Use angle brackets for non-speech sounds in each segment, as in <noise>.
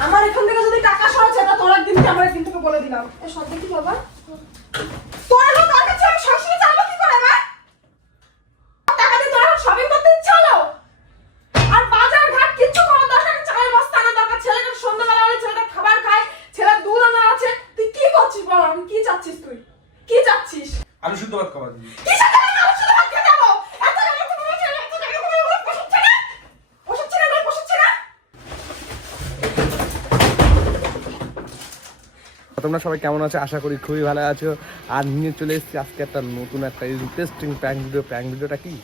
আমার এখান থেকে যদি টাকা সরাচ্ছে এটা তোর একদিন আমার একদিন তোকে বলে দিলাম? এ সব দেখি বাবা। তোর হলো তোর কাছে আমি সরাসরি চাইব কি করে মা টাকা দিয়ে তোর শপিং করতে ইচ্ছা হলো আর বাজার ঘাট কিচ্ছু করার দরকার নেই চালের বস্তা আনার দরকার ছেলেটা সন্ধ্যাবেলা হলে ছেলেটা খাবার খায় ছেলের দুধ আনার আছে তুই কি করছিস বল আমি কি চাচ্ছিস তুই কি চাচ্ছিস আলু শুদ্ধ ভাত খাবার দিবি কিসের টাকা আমি শুধু ভাত খেতে যাব এত টাকা তুমি বলছো এত টাকা তুমি বলছো পোষাচ্ছে না পোষাচ্ছে না ভাই পোষাচ্ছে না তোমরা সবাই কেমন আছো? আশা করি খুবই ভালো আছো। আর নিয়ে চলে এসেছি আজকে একটা নতুন একটা ইন্টারেস্টিং প্র্যাঙ্ক ভিডিও প্র্যাঙ্ক ভিডিওটা কি?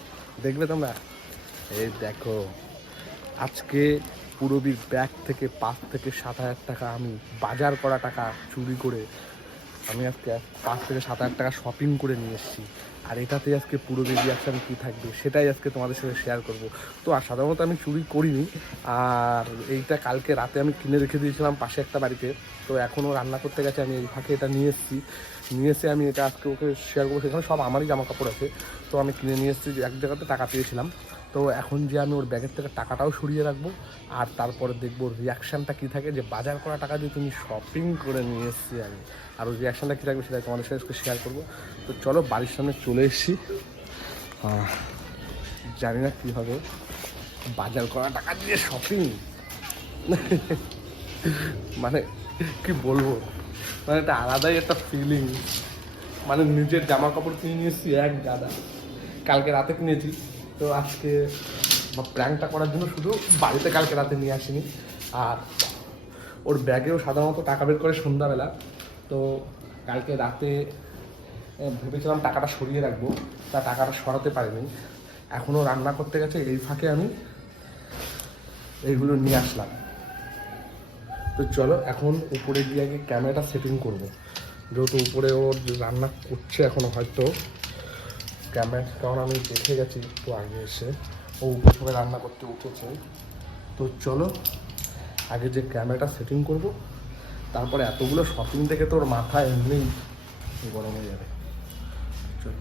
দেখবে তোমরা? এই দেখো, আজকে পুরবীর ব্যাগ থেকে পাঁচ থেকে সাত হাজার টাকা আমি বাজার করা টাকা চুরি করে আমি আজকে পাঁচ থেকে সাত হাজার টাকা শপিং করে নিয়ে এসেছি। আর এটাতে আজকে পুরো রিয়াকশান কী থাকবে, সেটাই আজকে তোমাদের সাথে শেয়ার করব। তো আর সাধারণত আমি চুরি করিনি, আর এইটা কালকে রাতে আমি কিনে রেখে দিয়েছিলাম পাশে একটা বাড়িতে। তো এখনও রান্না করতে গেছে, আমি এই ফাঁকে এটা নিয়ে এসেছি। নিয়ে এসে আমি এটা আজকে ওকে শেয়ার করব, সেখানে সব আমারই জামা কাপড় আছে। তো আমি কিনে নিয়ে এসেছি, এক জায়গাতে টাকা পেয়েছিলাম। তো এখন যে আমি ওর ব্যাগের থেকে টাকাটাও সরিয়ে রাখব, আর তারপরে দেখব রিয়াকশানটা কী থাকে যে বাজার করা টাকা দিয়ে তুমি শপিং করে নিয়ে এসেছি আমি। আর ওর রিয়াকশানটা কী থাকবে সেটা তোমাদের সাথে শেয়ার করব। তো চলো বাড়ির সামনে চলে এসেছি। জানি না কী হবে। বাজার করা টাকা দিয়ে শপিং <laughs> মানে কি বলব? মানে একটা আলাদাই একটা ফিলিং মানে নিজের জামা কাপড় কিনে নিয়ে নিয়েছি এক দাদা কালকে রাতে কিনেছি। তো আজকে প্র্যাঙ্কটা করার জন্য শুধু বাড়িতে কালকে রাতে নিয়ে আসিনি। আর ওর ব্যাগেও সাধারণত টাকা বের করে সন্ধ্যাবেলা। তো কালকে রাতে ভেবেছিলাম টাকাটা সরিয়ে রাখব, তা টাকাটা সরাতে পারিনি। এখনও রান্না করতে গেছে, এই ফাঁকে আমি এইগুলো নিয়ে আসলাম। তো চলো, এখন উপরে গিয়ে আগে ক্যামেরাটা সেটিং করব। যেহেতু উপরে ওর রান্না করছে এখনও হয়তো। ক্যামেরা কারণ আমি দেখে গেছি, একটু আগে এসে। ও উপরে রান্না করতে উঠেছে। তো চলো, আগে যে ক্যামেরাটা সেটিং করব, তারপরে এতগুলো শপিং থেকে তোর মাথা এমনি গরম হয়ে যাবে। চলো।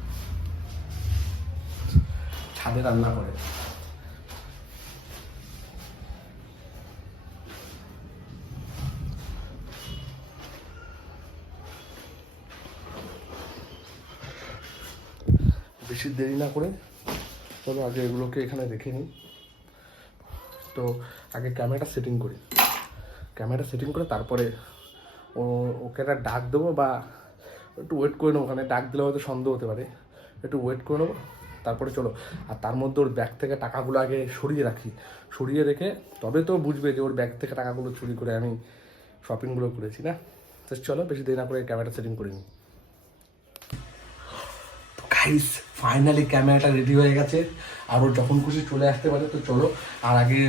ছাদে রান্না করে বেশি দেরি না করে। চলো আগে এগুলোকে এখানে রেখে নিই। তো আগে ক্যামেরাটা সেটিং করি। ক্যামেরাটা সেটিং করে তারপরে ও, ওকে একটা ডাক দেবো বা একটু ওয়েট করে নেব। ওখানে ডাক দিলে হয়তো সন্দেহ হতে পারে। একটু ওয়েট করে নেব। তারপরে চলো। আর তার মধ্যে ওর ব্যাগ থেকে টাকাগুলো আগে সরিয়ে রাখি। সরিয়ে রেখে তবে তো বুঝবে যে ওর ব্যাগ থেকে টাকাগুলো চুরি করে আমি শপিংগুলো করেছি না। তো চলো, বেশি দেরি না করে ক্যামেরাটা সেটিং করে নিই। গাইস ফাইনালি ক্যামেরাটা রেডি হয়ে গেছে। আর ও যখন খুশি চলে আসতে পারে, তো চলো, আর আগে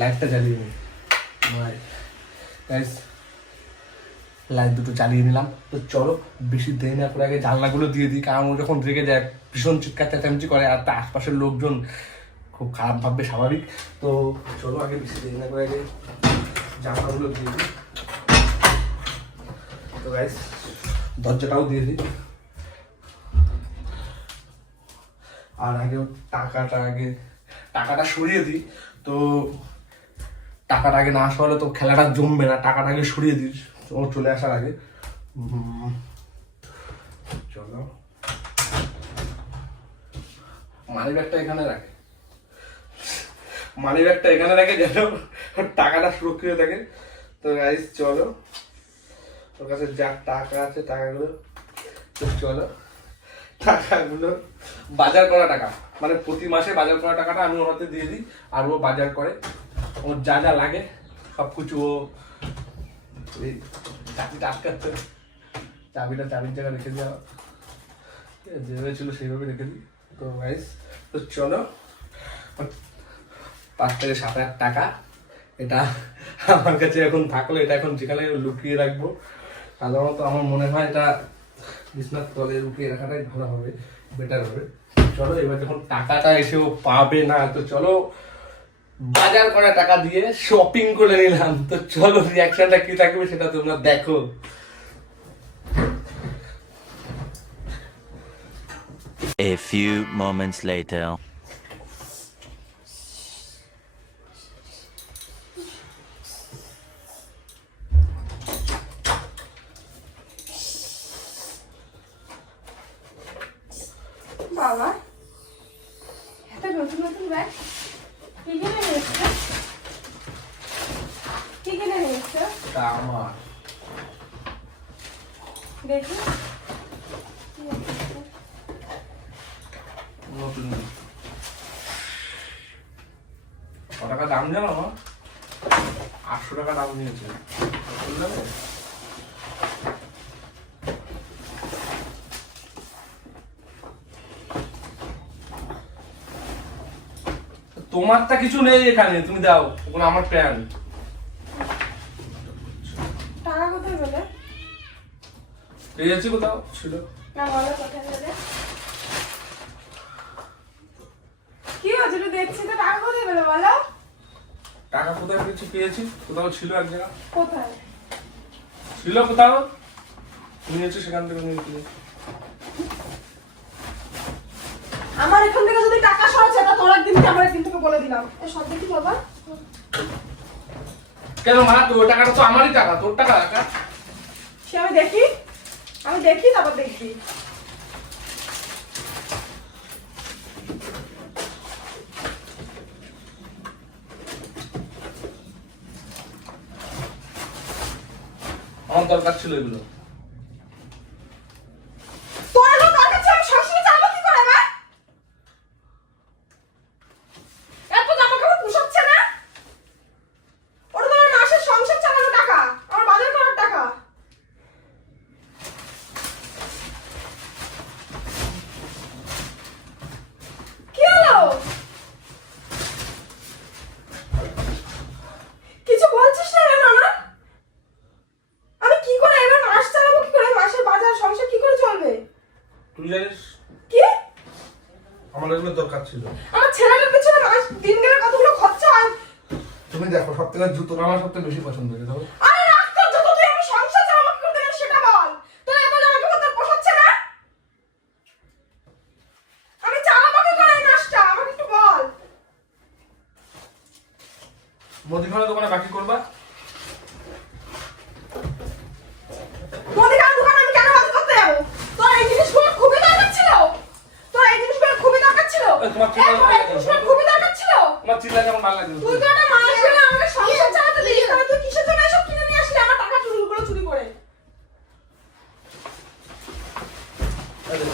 লাইটটা জ্বালিয়ে নিই। গাইস লাইট দুটো জ্বালিয়ে নিলাম। তো চলো, বেশি দেরি না করে আগে জানলাগুলো দিয়ে দিই, কারণ ও যখন রেগে যায়, ভীষণ চিৎকার চেঁচামেচি করে, আর তার আশপাশের লোকজন খুব খারাপ ভাববে, স্বাভাবিক। তো চলো, আগে বেশি দেরি না করে আগে জানলাগুলো দিয়ে দিই। তো গাইস দরজাটাও দিয়ে দিই। আর আগে টাকাটা আগে, টাকাটা সরিয়ে দিই। তো টাকাটা আগে না আসা হলে তো খেলাটা জমবে না, টাকাটা আগে সরিয়ে দিই। ও চলে আসার আগে। চলো। মানি ব্যাগটা এখানে রাখে। মানি ব্যাগটা এখানে রাখে যেন টাকাটা সুরক্ষিত থাকে। তো গাইস চলো। ওর কাছে যা টাকা আছে, টাকাগুলো, তো চলো। টাকাগুলো। বাজার করা টাকা। মানে প্রতি মাসে বাজার করা টাকাটা আমি ওর হাতে দিয়ে দিই, আর ও বাজার করে। ওর যা যা লাগে সব কিছু ও এই চাবিটা আটকাচ্ছে চাবিটা চাবির জায়গায় রেখে দেওয়া। যেভাবে ছিল সেইভাবে রেখে দিই। তো গাইস তো চলো। পাঁচ থেকে সাত হাজার টাকা। এটা আমার কাছে এখন থাকল। এটা এখন যেখানে লুকিয়ে রাখব। সাধারণত আমার মনে হয় এটা বিছনার তলে লুকিয়ে রাখাটাই ভালো হবে বেটার হবে। চলো, এবার যখন টাকাটা এসেও পাবে না, তো চলো বাজার করা টাকা দিয়ে শপিং করে নিলাম। তো চলো রিয়াকশনটা কি থাকবে সেটা তোমরা দেখো। A few moments later. বাবা এত নতুন নতুন ব্যাগ কি কিনে নিয়ে এসছো কি কিনে নিয়ে এসছো তা আমার দেখি কি আছে? নতুন ক টাকা দাম জানো আমার আটশো টাকা দাম নিয়েছে তোমারটা কিছু নেই এখানে তুমি দাও ওগুলো আমার প্যান্ট। টাকা কোথায় পেলে? পেয়েছি কোথাও ছিল। না বলো কোথায় পেলে কি হয়েছে একটু দেখছি তো টাকা কোথায় পেলে বলো টাকা কোথায় পেয়েছি পেয়েছি? কোথাও ছিল এক জায়গা? কোথায়? ছিল কোথাও? নিয়েছি সেখান থেকে নিয়ে আমার এখান থেকে যদি টাকা সরাচ্ছে তা তোর একদিন কি আমার একদিন তোকে বলে দিলাম। এ সব দেখি বাবা। কেন মা তোর টাকাটা তো আমারই টাকা তোর টাকা একা। সে আমি দেখি আমি দেখি তারপর দেখবি আমার দরকার ছিল এগুলো তোর এত দরকার ছিল আমি সরাসরি চালাবো কি করে আমার এত জামা কাপড় পোষাচ্ছে না ওটা তো আমার মাসের সংসার চালানো টাকা আমার বাজার করার টাকা কি হলো কিছু বলছিস না কেন না আমি কি করে এবার মাস চালাবো কি করে মাসের বাজার সংসার কি করে চলবে তুই জানিস কি আমার এগুলো দরকার ছিল। আমার ছেলেটার পিছনে মাস দিন গেলে কতগুলো খরচা হয় তুমি দেখো সব থেকে জুতো আমার সব থেকে বেশি পছন্দ হয়েছে দেখো আরে রাখ তোর যত তুই আমি সংসার চালাবো কি করে দেবে সেটা বল তোর এত জামা কাপড় তোর পোষাচ্ছে না আমি চালাবো কি করে এই মাসটা আমাকে একটু বল মুদিখানা দোকানে বাকি করবা মুদিখানার দোকানে আমি কেন বাকি করতে যাব তোর এই জিনিসগুলো খুবই দরকার ছিল তোর এই জিনিসগুলো খুবই দরকার ছিল এই, তোমার কি এই, তোর এই জিনিসগুলো খুবই দরকার ছিল আমার চিল্লা কেমন ভালো লাগে তুই তো একটা মাস গেলে আমাকে সংসার চালাতে দিস তাহলে তুই কিসের জন্য এসব কিনে নিয়ে আসলি আমার টাকা চুরিগুলো চুরি করে দে।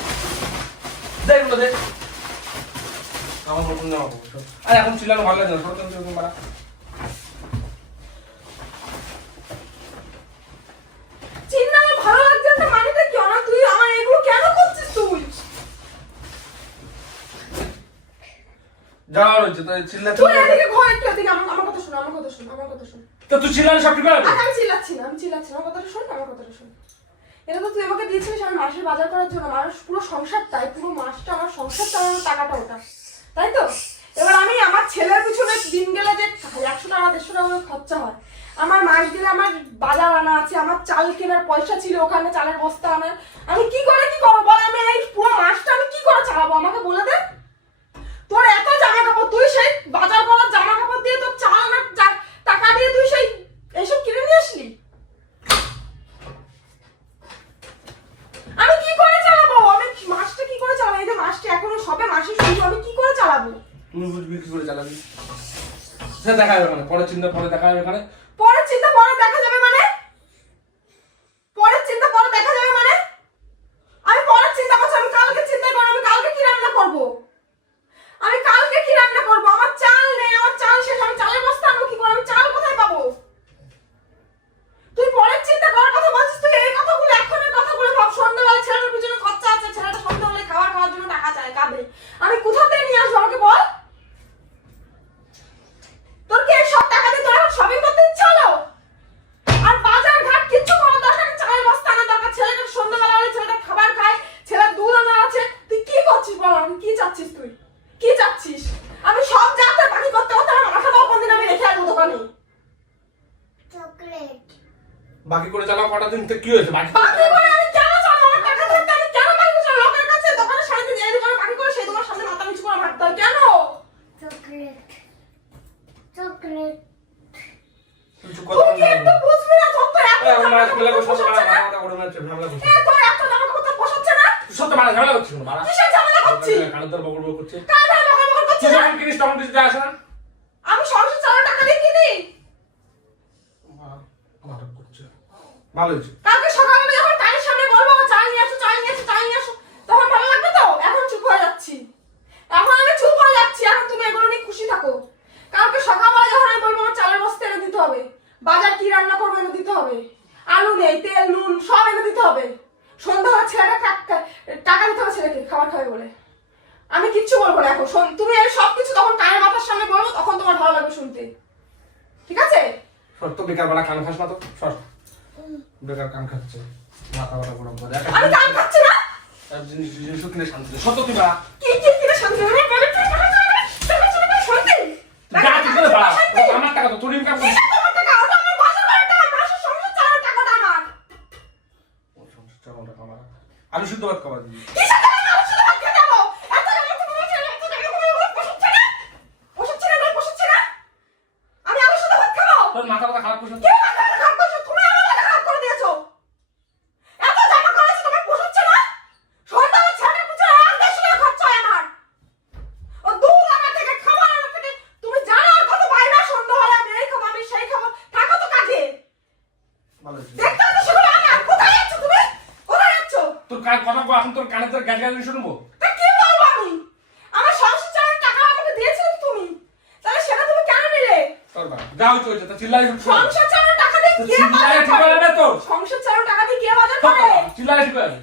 এগুলো আমার নতুন জামা কাপড় সব। আরে এখন চিল্লানো ভালো লাগে না। সরকার মারা তুই আমার এগুলো কেন করছিস তুই? যাওয়ার হয়েছে তো চিল্লা তুই এদিকে ঘর একটু এদিকে আমার আমার কথা শোন আমার কথা শোন আমার কথা শোন। তো তুই চিল্লানো সব ঠিক আমি চিল্লাচ্ছি না আমি চিল্লাচ্ছি না আমার কথাটা শোন আমার কথাটা শোন। এটা তো তুই আমাকে দিয়েছিলিস আমি মাসের বাজার করার জন্য। মানুষ পুরো সংসার সংসারটাই পুরো মাসটা আমার সংসার চালানোর টাকাটা ওটা। তাই তো? এবার আমি আমার ছেলের পিছনে দিন গেলে যে একশো টাকা, দেড়শো টাকা খরচা হয়। আমার মাস গেলে আমার বাজার আনা আছে, আমার চাল কেনার পয়সা ছিল ওখানে, চালের বস্তা আনার আমি কি করে কি করব বল? আমি এই পুরো মাসটা আমি কি করে চালাবো? আমাকে বলে দে। তোর এত জামা কাপড় তুই সেই বাজার করার জামা কাপড় দিয়ে তোর চাল আনার টাকা দিয়ে তুই সেই এইসব কিনে নিয়ে আসলি আমি কি করে মাসটা কি করে চালাবো এই যে মাসটা এখনও সবে মাসে শুরু আমি কি করে চালাবো? তুমি বুঝবি কি করে চালাবি। সে দেখা যাবে মানে। পরে চিন্তা পরে দেখা যাবে এখানে। পরের চিন্তা পরে দেখা যাবে মানে পরের চিন্তা পরে দেখা যাবে মানে আমি পরের চিন্তা করছি আমি কালকে চিন্তা করব আমি কালকে কি রান্না করব আমি কালকে কি রান্না করব আমার চাল নেই আমার চাল শেষ আমি চালের বস্তা আনব কি করে আমি চাল কোথায় পাবো তুই পরের চিন্তা করার কথা বলছিস তুই এই কথাগুলো এখনের কথাগুলো ভাব সন্ধ্যাবেলা ছেলেটার পিছনে খরচা আছে ছেলেটা সন্ধ্যাবেলায় খাবার খাওয়ার জন্য টাকা চায় কাঁদে আমি কোথা থেকে নিয়ে আসব আমাকে বল তোর কি এই সব টাকা দিয়ে তোর এখন শপিং করতে ইচ্ছা হলো আর বাজার ঘাট কিচ্ছু করার দরকার নেই চালের বস্তা আনা দরকার ছেলেটা সন্ধ্যাবেলা হলে ছেলেটা খাবার খায় ছেলের দুধ আনা আছে তুই কি করছিস বল আমি কি চাচ্ছিস তুই কি চাচ্ছিস আমি সব যাতে বাকি করতে করতে আমার মাথাটাও কোনদিন আমি রেখে আসব দোকানে চকলেট বাকি করে চালাও কটা দিন তো কি হয়েছে? বাকি করে বাকি করে আমি কেন চালাবো আমার টাকা থাকতে আমি কেন বাকি করছি লোকের কাছে দোকানে সাড়ে তিন এই দোকানে বাকি করে সেই দোকানের সামনে মাথা নিচু করে ভাবতে হয় কেন চকলেট চকলেট কিছু তুই কথা কি একটু বুঝবি না তোর তো এত এই, আমার জামা মায়ের ছেলে বসে কাপড় পোষাচ্ছে মারা না? মাথা করে মারছে ঝামেলা করছে এ, তোর এত জামা কাপড় তোর পোষাচ্ছে না সত্য মারা ঝামেলা করছিস মারা কিসের ঝামেলা খাচ্ছি কানের ধর বকর বকর করছে কার ধারে বকর বকর করছি তুই না? যখন কিনিস তখন কিছু যায় আসে না আমি সংসার চালানোর টাকা দিয়ে কিনি নাটক করছে ভালো হয়েছে। কালকে সকালে যখন কানের সামনে বলব চাল নিয়ে আসো চাল নিয়ে আসো চাল নিয়ে আসো তখন ভালো লাগবে তো? এখন চুপ হয়ে যাচ্ছি। এখন আমি চুপ হয়ে যাচ্ছি এখন তুমি এগুলো নিয়ে খুশি থাকো। কালকে সকালবেলা যখন আমি বলব আমার চালের বস্তা এনে দিতে হবে বাজার কি রান্না করব এনে দিতে হবে আলু নেই তেল নুন সব এনে দিতে হবে সন্ধ্যা হলে ছেলেটা টাকা- টাকা দিতে হবে ছেলেকে খাবার খাবে বলে। আমি কিচ্ছু বলব না এখন তুমি এই সব কিছু তখন কানের মাথার সামনে বলব তখন তোমার ভালো লাগবে শুনতে। ঠিক আছে? সর তো বেকার বেলা কান খাস না তো কান খাচ্ছে। মাথা বাটা গরম করে। আমি কান খাচ্ছি না? সব জিনিস জিনিস শুকনে শান্তি দে। সত্য কি কি কিনে শান্তি হবে বলে তুই টাকা চাইবে টাকা চাইবে শান্তি যা তুই করে বাড়া ও তো আমার টাকা তো তোর ইনকাম করিস আমার টাকা ওটা আমার বাসা ভাড়ার টাকা মাসের সংসার চালানোর টাকাটা আমার ও সংসার চালানো টাকা আমার আলু সিদ্ধ ভাত খাবার দিবি কিসের টাকা আমি ওষুধ ভাত খেতে যাব এত টাকা তুমি বলছো এত টাকা তুমি বলছো ওষুধ ছেড়ে ওষুধ ছেড়ে না ওষুধ ছেড়ে আমি আলু শুধু ভাত খাব তোর মাথা ব্যথা খারাপ করছিস কে মাথা ব্যথা খারাপ করছ তুমি আমার মাথা খারাপ করে দিয়েছ এত জামা করেছ তোমার পোষাচ্ছে না সন্ধ্যা ছেড়ে পুজো আর দেড়শো টাকা খরচা হয় আমার ও দু টাকা থেকে খাবার আনা থেকে তুমি জানো আর কত বাইরে সন্ধ্যা হলে আমি এই খাব আমি সেই খাব থাকো তো কাজে ভালো হয়েছে দেখতে তো সেগুলো আমার কোথায় যাচ্ছ তুমি কোথায় যাচ্ছ তোর কান কথা কো এখন তোর কানে তোর গ্যাস গ্যাস শুনব? তা কি বলব আমি? আমার সংসার চালানোর টাকা আমাকে দিয়েছিলে তুমি। তাহলে সেটা তুমি কেন নিলে? তোর বাবা যাও হয়েছে তা চিল্লাই সংসার চালানোর টাকা দিয়ে কে বাজার করে? সংসার চালানোর টাকা দিয়ে কে বাজার করে? চিল্লাই ঠিক আছে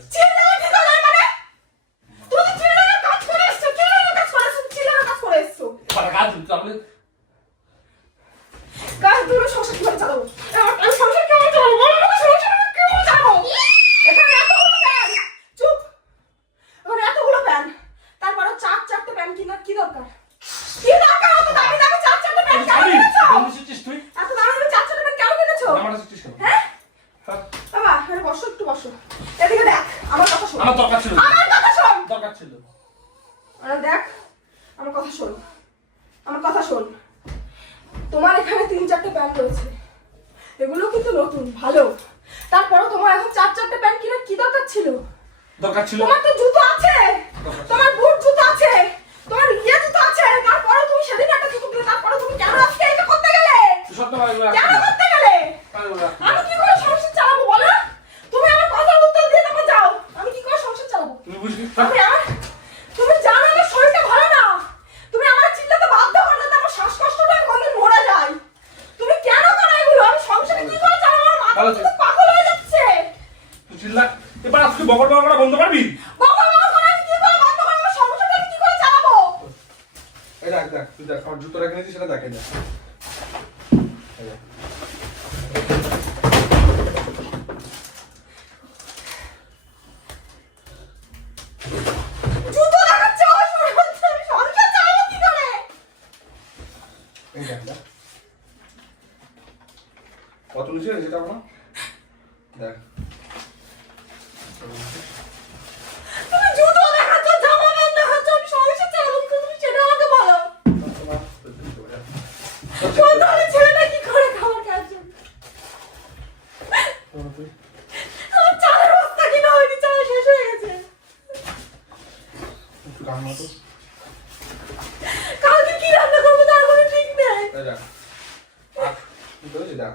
কালকে কি রান্না করব তার কোনো ঠিক নেই।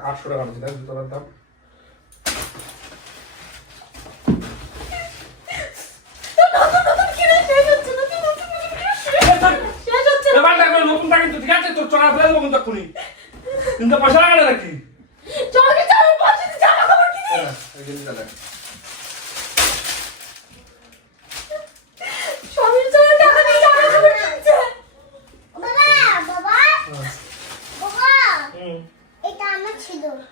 আটশো টাকা নিচ্ছে দেখ জুতোটার দাম। নতুন নতুন কিনে শেষ হচ্ছে নতুন নতুন নতুন কিনে শেষ হচ্ছে। শেষ হচ্ছে এবার দেখবে নতুন টাকা কিন্তু ঠিক আছে তোর কিন্তু পয়সা লাগালে নাকি চলকে চালের পয়সা দিয়ে জামা কাপড় কিনি এই জিনিসটা দেখ স্বামীর চালের টাকা দিয়ে জামা কাপড় কিনছে বাবা বাবা বাবা হুম এটা আমার ছিল হ্যাঁ হ্যাঁ বাবা ও ও ও ও প্যান্টটা তো এই প্যান্টটা থাকতে ভালো কথা বুঝো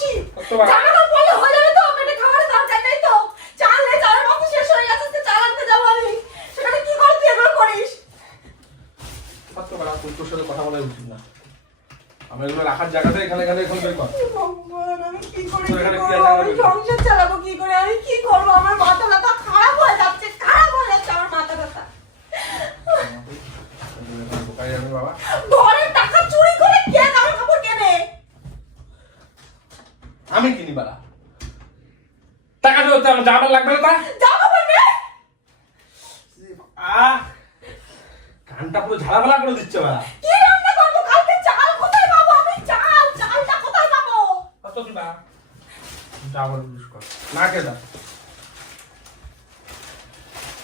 বলছি? জামা কাপড় হয়ে যাবে তো? আপনাকে খাবারের দাম চাই নাই তো? চাল নেই চালের মতো শেষ হয়ে গেছে তো চাল যাব আমি। সেখানে কি করতে এগুলো করিস? তোর সাথে কথা বলাই উচিত না। আমি এগুলো রাখার জায়গাতে এখানে এখানে এখানে কর। কানটা পুরো ঝাড়াফালা করে দিচ্ছে বাড়া কি রান্না করব? কালকে চাল কোথায় পাবো? আমি চাল চালটা কোথায় পাবো? কত কি বাড়া জামা জিজ্ঞেস কর। না কে দা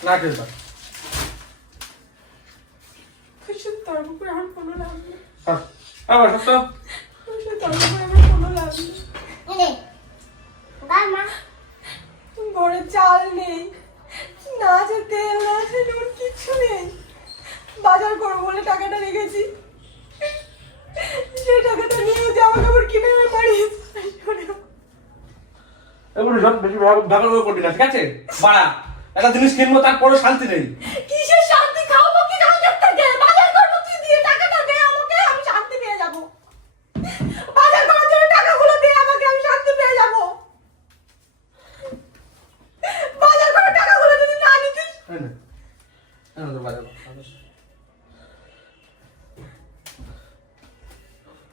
না কে দা খুশির তর্ক করে আমার কোনো লাভ নেই। হ্যাঁ আবার সত্য খুশির তর্ক করে আমার কোনো লাভ নেই। বাবা ঘরে চাল নেই। না আছে তেল না আছে নুন কিচ্ছু নেই। বাজার করব বলে টাকাটা রেখেছি। সেই টাকাটা নিয়ে জামা কাপড় কিনে আমি বাড়ি এগুলো সব বেশি ভাগল করবি না ঠিক আছে? বাড়া একটা জিনিস কিনবো তারপরে শান্তি নেই। কিসের শান্তি খাব কি কালকের থেকে বাজার করব কি দিয়ে টাকাটা দে আমাকে আমি শান্তি পেয়ে যাব বাজার করার জন্য টাকাগুলো দে আমাকে আমি শান্তি পেয়ে যাব বাজার করার টাকাগুলো যদি না নিতিস এই নে। এই নে তোর বাজার কর।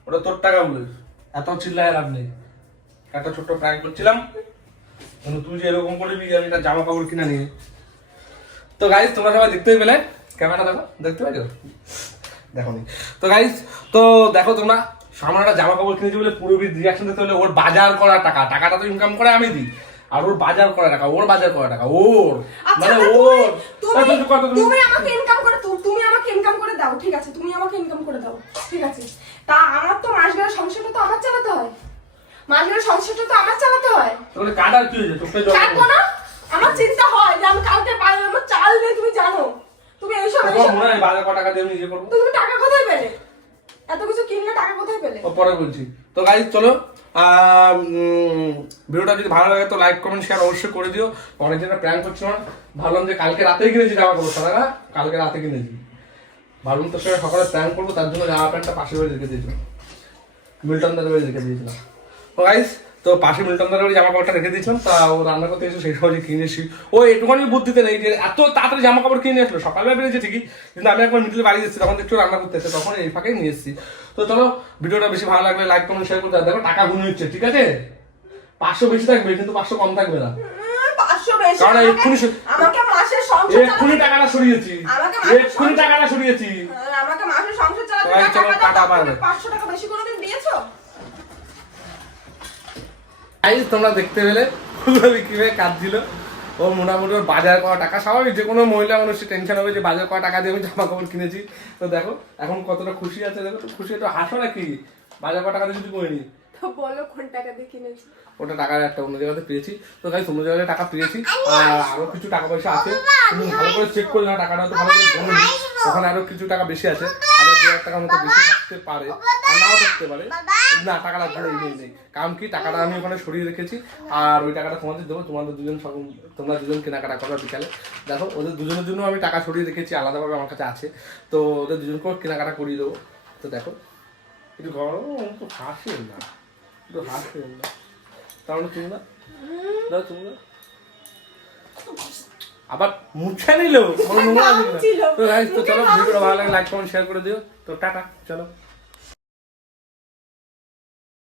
ওটা তোর টাকা বলিস এত চিল্লায় লাভ নেই। একটা ছোট্ট প্র্যাঙ্ক করছিলাম। তুই যে এরকম করবি আমি একটা জামা কাপড় কিনে নিয়ে তো গাইজ তোমরা সবাই দেখতেই পেলে। ক্যামেরা দেখো দেখতে পাইছো? দেখো তো গাইজ তো দেখো তোমরা সামনে একটা জামা কাপড় কিনেছি বলে পুরোপুরি রিয়াকশন দিতে হলে ওর বাজার করা টাকা টাকাটা তো ইনকাম করে আমি দিই। আর ওর বাজার করা টাকা ওর বাজার করা টাকা ওর। আচ্ছা মানে ওর। কত তুমি তুমি আমাকে ইনকাম করে তুমি আমাকে ইনকাম করে দাও ঠিক আছে? তুমি আমাকে ইনকাম করে দাও ঠিক আছে? তা আমার তো মাস গেলে সংসারটা তো আমার চালাতে হয়। মাস গেলে সংসারটা তো আমার চালাতে হয়। তোর কাটার কি হয়েছে? তোকে জল না? আমার চিন্তা হয় যে আমি কালকে পাই আমার চাল নেই তুমি জানো। তুমি এইসব এইসব মনে হয় বাজার কত টাকা দিয়ে আমি ইয়ে করব? তুমি টাকা কোথায় পেলে? এত কিছু কিনলে টাকা কোথায় পেলে? ও পরে বলছি। তো গাইজ চলো ভিডিওটা যদি ভালো লাগে তো লাইক কমেন্ট শেয়ার অবশ্যই করে দিও। অনেকদিন প্ল্যান করছিলাম ভাবলাম যে কালকে রাতেই কিনেছি জামা কাপড় কালকে রাতে কিনেছি। ভাবলাম তোর সঙ্গে সকালে প্ল্যান করব, তার জন্য জামা প্যান্টটা পাশের বাড়ি রেখে দিয়েছিলাম। মিল্টন দাদের বাড়ি রেখে দিয়েছিলাম। তো গাইজ তো পাশে মিল্টন দাদের বাড়ি জামা কাপড়টা রেখে দিয়েছিলাম, তা ও রান্না করতে এসে সেই সহজে কিনেছি ও একটুখানি বুদ্ধিতে নেই যে এত তাড়াতাড়ি জামা কাপড় কিনে আসলো। সকালবেলা বেরিয়েছে ঠিকই, কিন্তু আমি একবার মিডিলে বাড়ি যাচ্ছি তখন একটু রান্না করতে এসে তখন এই ফাঁকে নিয়ে এসেছি। তো চলো, ভিডিওটা বেশি ভালো লাগলে লাইক কমেন্ট শেয়ার করতে দেখো, টাকা গুনে হচ্ছে ঠিক আছে? পাঁচশো বেশি থাকবে, কিন্তু পাঁচশো কম থাকবে না। কারণ এক্ষুনি আমাকে মাসের সংসার এক্ষুনি টাকাটা সরিয়েছি। এক্ষুনি টাকাটা সরিয়েছি। আমাকে মাসের সংসার চালাতে ভাই, যা চলো, টাকা দাও, টাকা তার থেকে বাড়বে। পাঁচশো টাকা বেশি কোনোদিন দিয়েছ? গাইজ তোমরা দেখতে পেলে বিক্রি হয়ে কাঁদছিল। ও মোটামুটি ওর বাজার করা টাকা স্বাভাবিক যে কোনো মহিলা মানুষের টেনশন হবে যে বাজার করা টাকা দিয়ে আমি জামা কাপড় কিনেছি। তো দেখো এখন কতটা খুশি আছে দেখো তো খুশি একটু হাসো নাকি? বাজার করা টাকা দিয়ে কিছু করিনি বলো কোন টাকা দিয়ে কিনেছি? ওটা টাকা একটা অন্য জায়গাতে পেয়েছি। তো গাইজ অন্য জায়গায় টাকা পেয়েছি। আর আরও কিছু টাকা পয়সা আছে। তুমি ভালো করে চেক করে না টাকাটা তো ভালো করে নিই। ওখানে আরও কিছু টাকা বেশি আছে। হাজার দু হাজার টাকার মতো বেশি থাকতে পারে আর নাও থাকতে পারে। না টাকাটা নেই নেই নেই কারণ কি টাকাটা আমি ওখানে সরিয়ে রেখেছি। আর ওই টাকাটা তোমাদের দেবো। তোমাদের দুজন সব তোমরা দুজন কেনাকাটা করো বিকালে। দেখো ওদের দুজনের জন্য আমি টাকা সরিয়ে রেখেছি। আলাদাভাবে আমার কাছে আছে। তো ওদের দুজনকেও কেনাকাটা করিয়ে দেবো। তো দেখো একটু গরম তো হাসেন না। একটু হাসেন না তাহলে তুমি না দাও তুমি না আবার মুছে নিল <laughs> তো চলো ভিডিওটা ভালো লাগে লাইক কমেন্ট শেয়ার করে দিও। তো টাটা চলো।